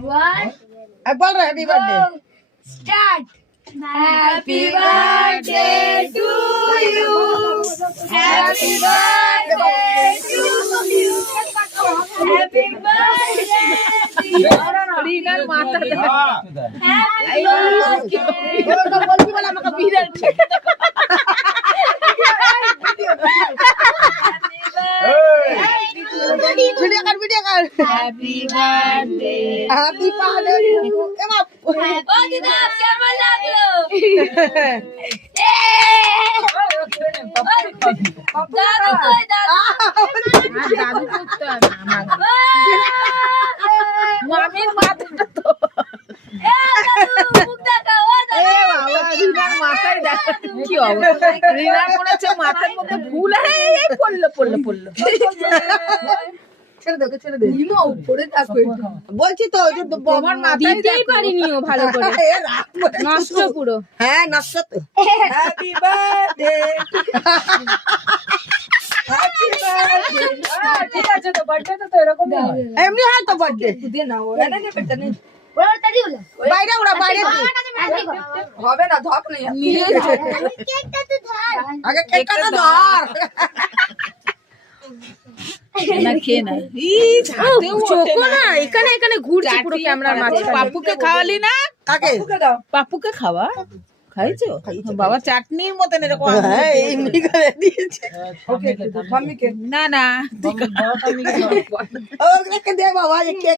One, बोल रहा happy birthday go, start. Happy birthday to you. Happy birthday to you. Happy birthday to you. রিনার মাথা Happy birthday. बोलती वाला मका बिरल video कर Happy birthday. हैप्पी बर्थडे एमा ও দিদা কেমন লাগলো? দাদু কই দাদু? দাদু করতে হবে আমার মামির মাথাটা তো দাদু মুখ দেখাও ও দাদু। রিনার মাথায় দেখ কি অবস্থা রিনার মনে হচ্ছে মাথার মধ্যে ভুল আরে এই পড়লো ছেড়ে দে নিমো উপরে থাকো বলছি তো যে আমার মাথায় দিতেই পারিনি ও ভালো করে নষ্ট পুরো হ্যাঁ নষ্ট তো হ্যাপি বার্থডে হ্যাপি বার্থডে ঠিক আছে তো বার্থডে তো এরকমই হয় এমনি হয় তো বার্থডে দিয়ে না ও এনে কে পেটে নেই ওরা তাড়ি হলো। বাইরে ওরা বাইরে হবে না ধক নেই কেকটা তো ধর। আগে কেকটা তো ধর না খেয়ে না চোখো না এখানে এখানে ঘুরছে পুরো ক্যামেরার মাঝে পাপুকে খাওয়ালি না কাকে পাপুকে খাওয়া খাইছো বাবা চাটনির মতন এরকম হ্যাঁ এমনি করে দিয়েছে না না ও রেখে দে বাবা এই কেক